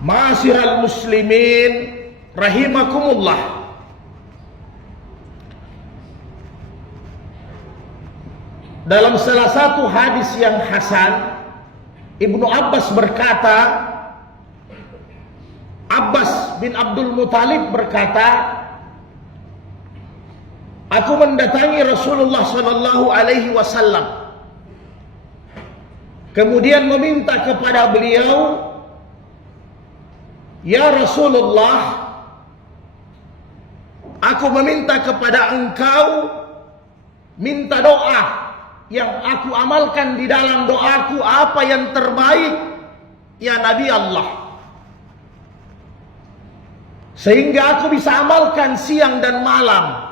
Ma'asyiral muslimin rahimakumullah. Dalam salah satu hadis yang hasan, Ibnu Abbas berkata, Abbas bin Abdul Muthalib berkata, aku mendatangi Rasulullah sallallahu alaihi wasallam, kemudian meminta kepada beliau, ya Rasulullah, aku meminta kepada engkau, minta doa yang aku amalkan di dalam doaku apa yang terbaik, ya Nabi Allah, sehingga aku bisa amalkan siang dan malam.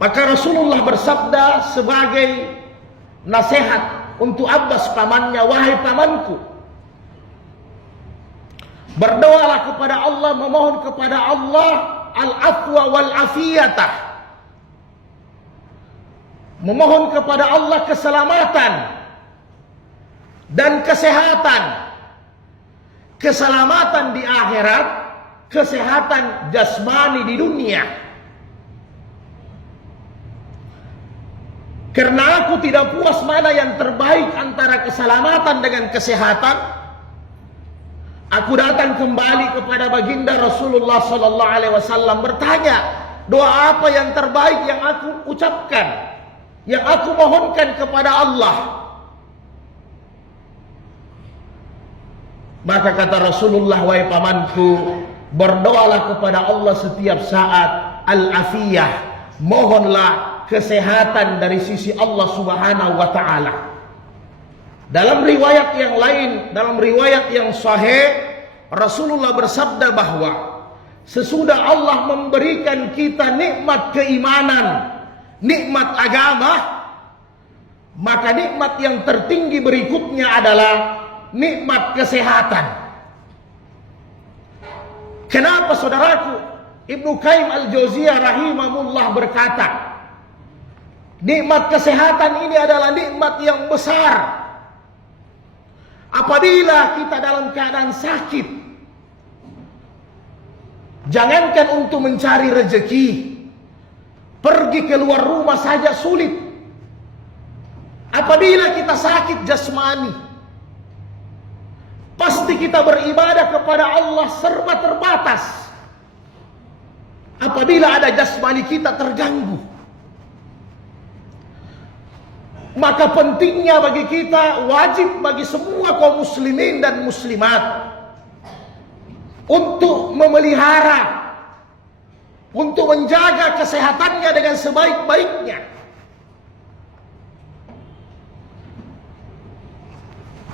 Maka Rasulullah bersabda sebagai nasihat untuk Abbas pamannya, wahai pamanku, berdoalah kepada Allah, memohon kepada Allah al-afwa wal afiyatah, memohon kepada Allah keselamatan dan kesehatan. Keselamatan di akhirat, kesehatan jasmani di dunia. Karena aku tidak puas mana yang terbaik antara keselamatan dengan kesehatan, aku datang kembali kepada baginda Rasulullah sallallahu alaihi wasallam bertanya, doa apa yang terbaik yang aku ucapkan, yang aku mohonkan kepada Allah? Maka kata Rasulullah, wahai pamanku, berdoalah kepada Allah setiap saat al-afiyah, mohonlah kesehatan dari sisi Allah Subhanahu wa taala. Dalam riwayat yang lain, dalam riwayat yang sahih, Rasulullah bersabda bahwa sesudah Allah memberikan kita nikmat keimanan, nikmat agama, maka nikmat yang tertinggi berikutnya adalah nikmat kesehatan. Kenapa saudaraku? Ibnu Qayyim al-Jauziyah rahimahullah berkata, nikmat kesehatan ini adalah nikmat yang besar. Apabila kita dalam keadaan sakit, jangankan untuk mencari rezeki, pergi keluar rumah saja sulit. Apabila kita sakit jasmani, pasti kita beribadah kepada Allah serba terbatas. Apabila ada jasmani kita terganggu, maka pentingnya bagi kita, wajib bagi semua kaum muslimin dan muslimat untuk memelihara, untuk menjaga kesehatannya dengan sebaik-baiknya.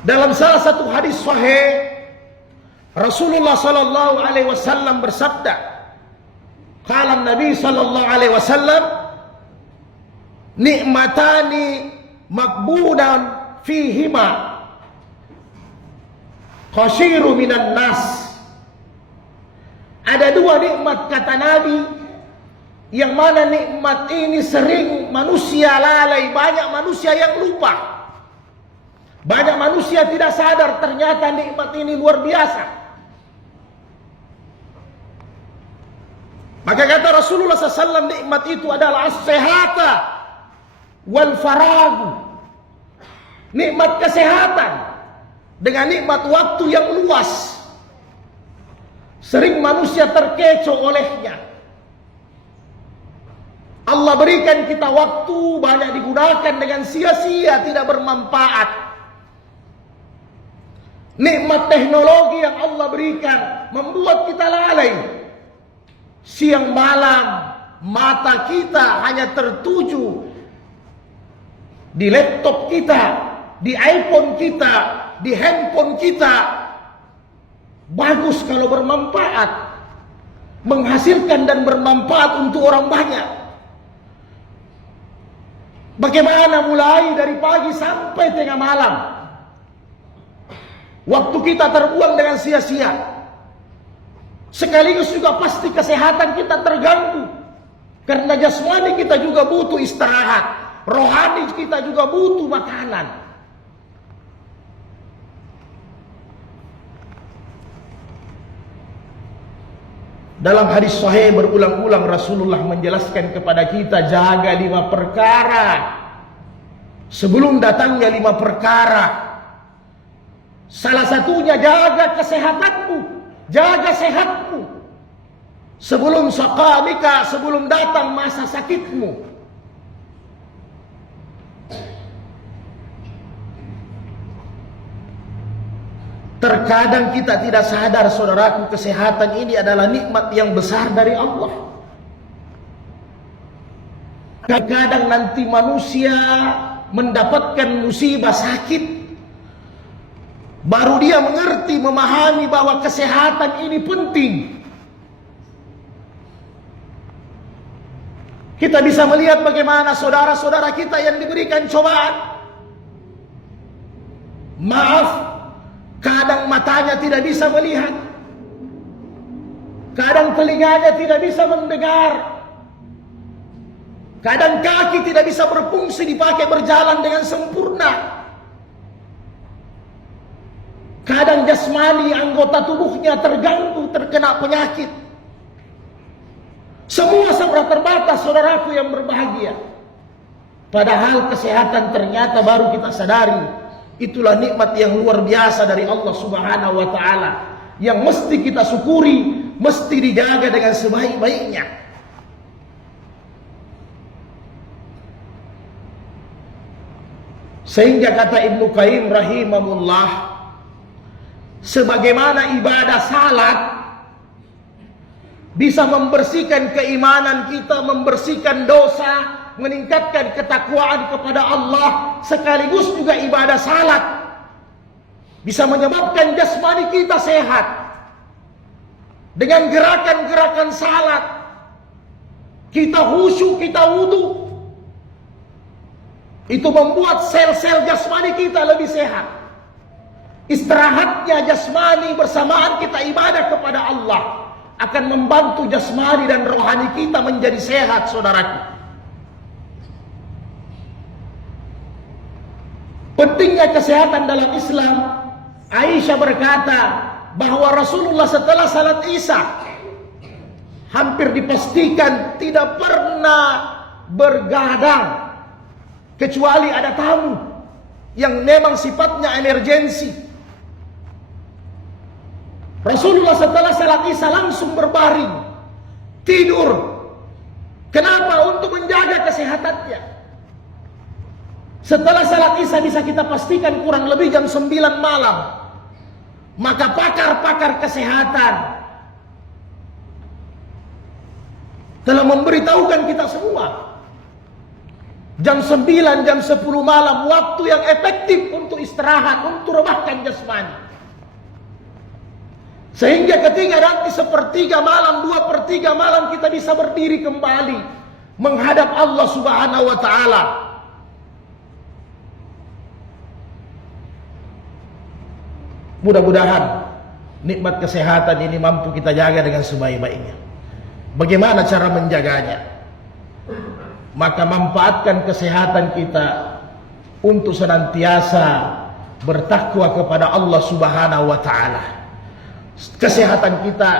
Dalam salah satu hadis sahih, Rasulullah sallallahu alaihi wasallam bersabda, qala Nabi sallallahu alaihi wasallam, nikmatani makbudan fihima khashiru minan nas. Ada dua nikmat kata Nabi, yang mana nikmat ini sering manusia lalai, banyak manusia yang lupa, banyak manusia tidak sadar ternyata nikmat ini luar biasa. Maka kata Rasulullah SAW, nikmat itu adalah as-sehata wal faragu, nikmat kesehatan dengan nikmat waktu yang luas. Sering manusia terkecoh olehnya. Allah berikan kita waktu banyak digunakan dengan sia-sia, tidak bermanfaat. Nikmat teknologi yang Allah berikan membuat kita lalai. Siang malam mata kita hanya tertuju di laptop kita, di iPhone kita, di handphone kita. Bagus kalau bermanfaat, menghasilkan dan bermanfaat untuk orang banyak. Bagaimana mulai dari pagi sampai tengah malam, waktu kita terbuang dengan sia-sia. Sekaligus juga pasti kesehatan kita terganggu, karena jasmani kita juga butuh istirahat, rohani kita juga butuh makanan. Dalam hadis sahih berulang-ulang Rasulullah menjelaskan kepada kita, jaga 5 perkara sebelum datangnya 5 perkara. Salah satunya jaga kesehatanmu, jaga sehatmu sebelum saqamika, sebelum datang masa sakitmu. Terkadang kita tidak sadar, saudaraku, kesehatan ini adalah nikmat yang besar dari Allah. Kadang nanti manusia mendapatkan musibah sakit, baru dia mengerti, memahami bahwa kesehatan ini penting. Kita bisa melihat bagaimana saudara-saudara kita yang diberikan cobaan. Maaf, kadang matanya tidak bisa melihat, kadang telinganya tidak bisa mendengar, kadang kaki tidak bisa berfungsi dipakai berjalan dengan sempurna, kadang jasmani anggota tubuhnya terganggu, terkena penyakit. Semua serba terbatas, saudaraku yang berbahagia. Padahal kesehatan ternyata baru kita sadari, itulah nikmat yang luar biasa dari Allah Subhanahu wa taala yang mesti kita syukuri, mesti dijaga dengan sebaik-baiknya. Sehingga kata Ibnu Qayyim rahimahullah, sebagaimana ibadah salat bisa membersihkan keimanan kita, membersihkan dosa, meningkatkan ketakwaan kepada Allah, sekaligus juga ibadah salat bisa menyebabkan jasmani kita sehat. Dengan gerakan-gerakan salat kita khusyuk, kita wudu, itu membuat sel-sel jasmani kita lebih sehat. Istirahatnya jasmani bersamaan kita ibadah kepada Allah akan membantu jasmani dan rohani kita menjadi sehat, saudaraku. Pentingnya kesehatan dalam Islam. Aisyah berkata bahwa Rasulullah setelah salat Isya hampir dipastikan tidak pernah bergadang kecuali ada tamu yang memang sifatnya emergensi. Rasulullah setelah salat Isya langsung berbaring tidur. Kenapa? Untuk menjaga kesehatannya. Setelah salat Isya bisa kita pastikan kurang lebih jam 9 malam. Maka pakar-pakar kesehatan telah memberitahukan kita semua, jam 9, jam 10 malam waktu yang efektif untuk istirahat, untuk rebahkan jasmani. Sehingga ketika nanti 1/3 malam, 2/3 malam kita bisa berdiri kembali menghadap Allah Subhanahu wa taala. Mudah-mudahan nikmat kesehatan ini mampu kita jaga dengan sebaik-baiknya. Bagaimana cara menjaganya? Maka manfaatkan kesehatan kita untuk senantiasa bertakwa kepada Allah Subhanahu wa taala. Kesehatan kita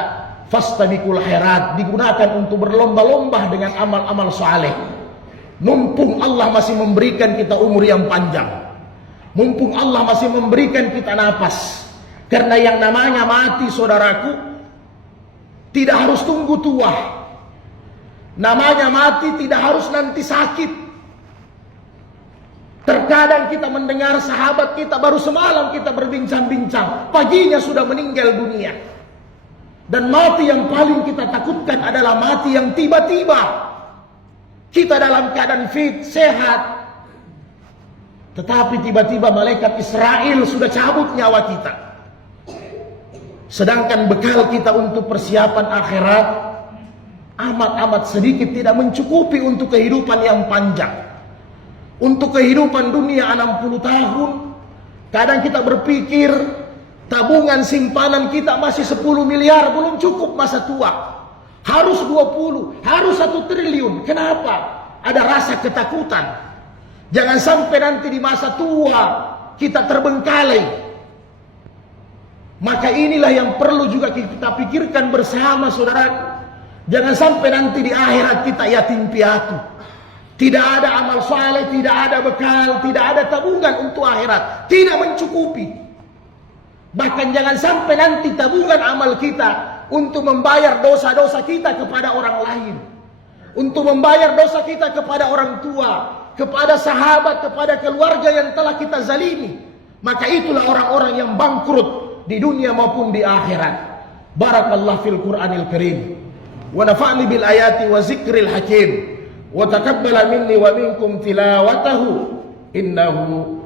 fastabiqul khairat digunakan untuk berlomba-lomba dengan amal-amal saleh. Mumpung Allah masih memberikan kita umur yang panjang, mumpung Allah masih memberikan kita napas. Karena yang namanya mati, saudaraku, tidak harus tunggu tua. Namanya mati tidak harus nanti sakit. Terkadang kita mendengar sahabat kita baru semalam kita berbincang-bincang, paginya sudah meninggal dunia. Dan mati yang paling kita takutkan adalah mati yang tiba-tiba. Kita dalam keadaan fit, sehat, tetapi tiba-tiba malaikat Israel sudah cabut nyawa kita. Sedangkan bekal kita untuk persiapan akhirat amat-amat sedikit, tidak mencukupi untuk kehidupan yang panjang. Untuk kehidupan dunia 60 tahun, kadang kita berpikir tabungan simpanan kita masih 10 miliar, belum cukup masa tua. Harus 20, harus 1 triliun. Kenapa? Ada rasa ketakutan. Jangan sampai nanti di masa tua kita terbengkalai. Maka inilah yang perlu juga kita pikirkan bersama, saudara. Jangan sampai nanti di akhirat kita yatim piatu. Tidak ada amal saleh, tidak ada bekal, tidak ada tabungan untuk akhirat, tidak mencukupi. Bahkan jangan sampai nanti tabungan amal kita untuk membayar dosa-dosa kita kepada orang lain, untuk membayar dosa kita kepada orang tua, kepada sahabat, kepada keluarga yang telah kita zalimi. Maka itulah orang-orang yang bangkrut di dunia maupun di akhirat. Barakallahu fil Qur'anil Karim. Wa nafa'ni bil ayati wa zikril hakim. Wa taqabbala minni wa minkum tilawatahu innahu